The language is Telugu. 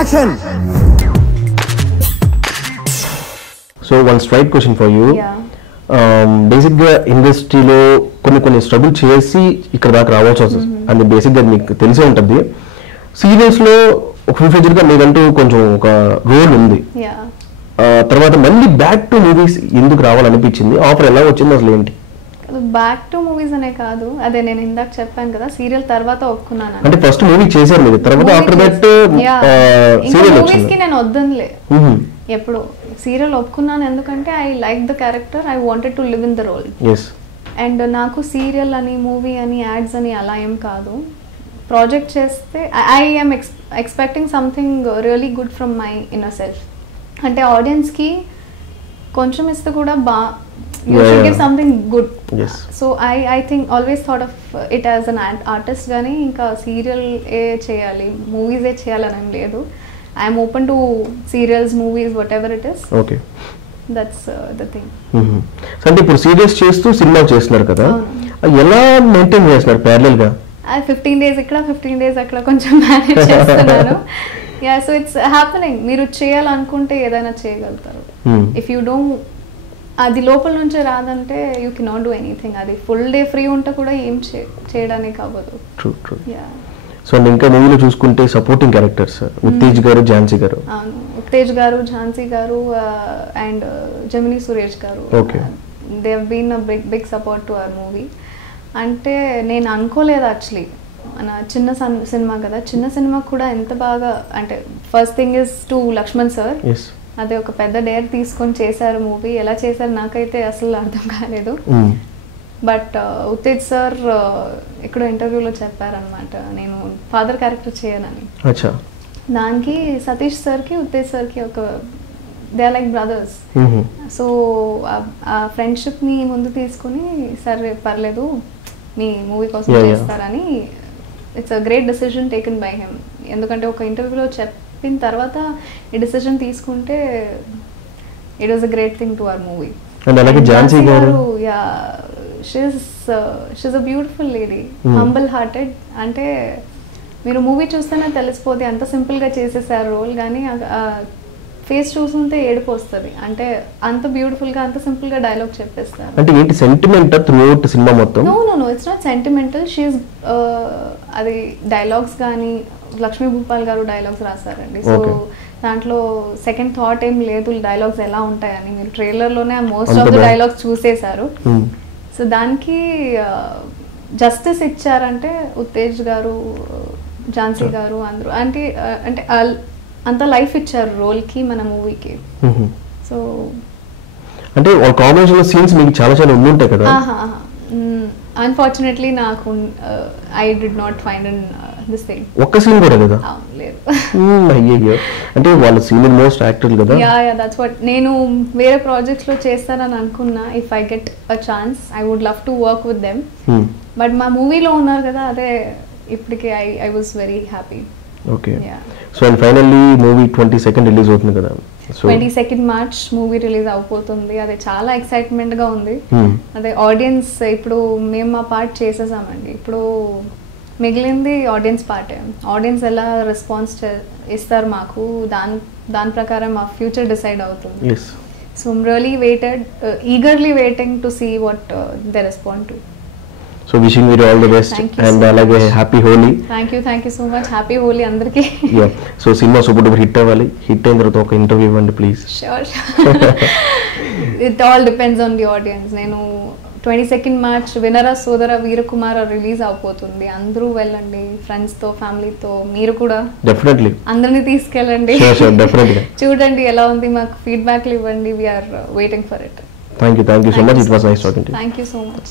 Action! So one straight question for you. బేసిక్గా ఇండస్ట్రీలో కొన్ని స్ట్రగుల్ చేసి ఇక్కడ దాకా రావాల్సి వస్తుంది. అది బేసిక్గా మీకు తెలిసే ఉంటుంది. సీరియల్స్లో ఒక ఫుల్-ఫ్లెడ్జ్డ్గా మీదంటూ కొంచెం ఒక రోల్ ఉంది. తర్వాత మళ్ళీ బ్యాక్ టు మూవీస్ ఎందుకు రావాలనిపించింది? ఆఫర్ ఎలా వచ్చింది, అసలు ఏంటి? బ్యాక్ టు మూవీస్ అనే కాదు, అదే నేను ఇందాక చెప్పాను కదా, సీరియల్ తర్వాత ఒప్పుకున్నాను. అంటే ఫస్ట్ మూవీ చేశారు మీరు, తర్వాత ఆఫ్టర్ దట్ సీరియల్ మూవీస్ కి నేను వద్దనులే. ఎప్పుడు సీరియల్ ఒప్పుకున్నాను ఎందుకంటే I like the character, I wanted to live in the role. And నాకు సీరియల్ అని మూవీ అని యాడ్స్ అని అలా ఏం కాదు. ప్రాజెక్ట్ చేస్తే I am expecting something really good from my inner self. అంటే ఆడియన్స్కి కొంచెం ఇస్తే కూడా you should give something good. So I think always thought of it as an artist గానీ ఇంకా సీరియల్ ఏ చేయాలి, మూవీస్ ఏ చేయాలని లేదు. I'm open to serials, movies, what ever it is. Okay, that's the thing. అంటే ఇప్పుడు సీరియల్స్ చేస్తూ సినిమా చేస్తున్నారు కదా, ఎలా మెయింటైన్ చేస్తున్నారు ప్యారలల్ గా? 15 days ఇక్కడ 15 days అక్కడ కొంచెం మేనేజ్ చేస్తున్నాను. Yeah, so it's happening. మీరు చేయాలనుకుంటే ఏదైనా చేయగలుగుతారు. ఇఫ్ యూ డోంట్, అది లోపల నుంచే రాదంటే యూ కెనాట్ డూ ఎనీథింగ్. అది ఫుల్ డే ఫ్రీ ఉంటే కూడా ఏం చేయడానికి అవ్వదు. True true. సో ఇంకా మూవీలో చూసుకుంటే సపోర్టింగ్ క్యారెక్టర్స్ ఉత్తేజ్ గారు, ఝాన్సీ గారు. అవును, ఉత్తేజ్ గారు, ఝాన్సీ గారు and Gemini Suresh garu. Okay, they have been a big support to our movie. అంటే నేను అనుకోలేదు యాక్చువల్లీ, మన చిన్న సినిమా కదా, చిన్న సినిమా కూడా ఎంత బాగా, అంటే first thing is to Laxman sir, అదే ఒక పెద్ద డేర్ తీసుకొని చేశారు మూవీ. ఎలా చేశారు నాకైతే అసలు అర్థం కాలేదు. బట్ ఉత్తేజ్ సార్ ఎక్కడో ఇంటర్వ్యూలో చెప్పారనమాట, నేను ఫాదర్ క్యారెక్టర్ చేయనని. దానికి సతీష్ సార్కి, ఉత్తేజ్ సార్కి ఒక they are like brothers. So ఆ ఫ్రెండ్షిప్ని ముందు తీసుకుని సరే పర్లేదు మీ మూవీ కోసం చేస్తారని, it's a great decision taken by him. ఎందుకంటే ఒక ఇంటర్వ్యూలో చెప్పిన తర్వాత ఈ డెసిషన్ తీసుకుంటే it was a great thing to our movie. Jhansi గారు, yeah, she's a beautiful lady, humble hearted. అంటే మీరు మూవీ చూస్తేనే తెలిసిపోతే అంత సింపుల్గా చేసేసారు రోల్, కానీ ఫేస్ చూస్తుంటే ఏడుపు వస్తుంది. అంటే అంత బ్యూటిఫుల్గా, అంత సింపుల్గా డైలాగ్ చెప్పేస్తారు. అంటే ఏంటి సెంటిమెంట్ త్రూఅవుట్ సినిమా మొత్తం? No, it's not sentimental. She is అది డైలాగ్స్ కానీ లక్ష్మీ భూపాల్ గారు డైలాగ్స్ రాశారండి. సో దాంట్లో సెకండ్ థాట్ ఏం లేదు డైలాగ్స్ ఎలా ఉంటాయని. మీరు ట్రైలర్లోనే మోస్ట్ ఆఫ్ ద డైలాగ్స్ చూసేశారు. సో దానికి జస్టిస్ ఇచ్చారంటే ఉత్తేజ్ గారు, ఝాన్సీ గారు అందరూ. అంటే అంత లైఫ్ ఇచ్చారు రోల్కి, మన మూవీకి. సో అంటే కాంబినేషన్ సీన్స్ మీకు చాలా ఉండుంటాయి కదా? అన్ఫార్చునేట్లీ నాకు I did not find in this thing. ఒక్క సీన్ కూడా లేదా? లేదు. అయ్యయ్యో, అంటే వాళ్ళు సీనియర్ మోస్ట్ యాక్టర్లు కదా. Yeah, that's what. నేను వేరే ప్రాజెక్ట్స్ లో చేస్తానని అనుకున్నా. If I get a chance I would love to work with them. But మా మూవీలో ఉన్నారు కదా, అదే ఇప్పటికే I was very happy. Okay, so and finally movie 22nd release అవుతుంది కదా. 22nd March మూవీ రిలీజ్ అయిపోతుంది. అది చాలా ఎక్సైట్మెంట్ గా ఉంది. అదే ఆడియన్స్, ఇప్పుడు మేము మా పార్ట్ చేసేసామండి, ఇప్పుడు మిగిలింది ఆడియన్స్ పార్టే. ఆడియన్స్ ఎలా రెస్పాన్స్ ఇస్తారు మాకు, దాని ప్రకారం మా ఫ్యూచర్ డిసైడ్ అవుతుంది. So I'm really eagerly waiting to see what they respond to. So wishing you all the best and like a happy Holi. Thank you so much. Happy Holi andarki. Yeah. So cinema super duper hit avali. Hit ayin tarvata oka interview ivandi please. Sure. It all depends on the audience. Nenu 22nd March Vinara Sodara Veerakumara release avpotundi. Andru vellandi friends tho, family tho, meeru kuda definitely andarni teeskelandi. Sure, definitely. Chudandi ela undi, maaku feedback ivandi. We are waiting for it. Thank you so much. It was nice talking to you. Thank you so much.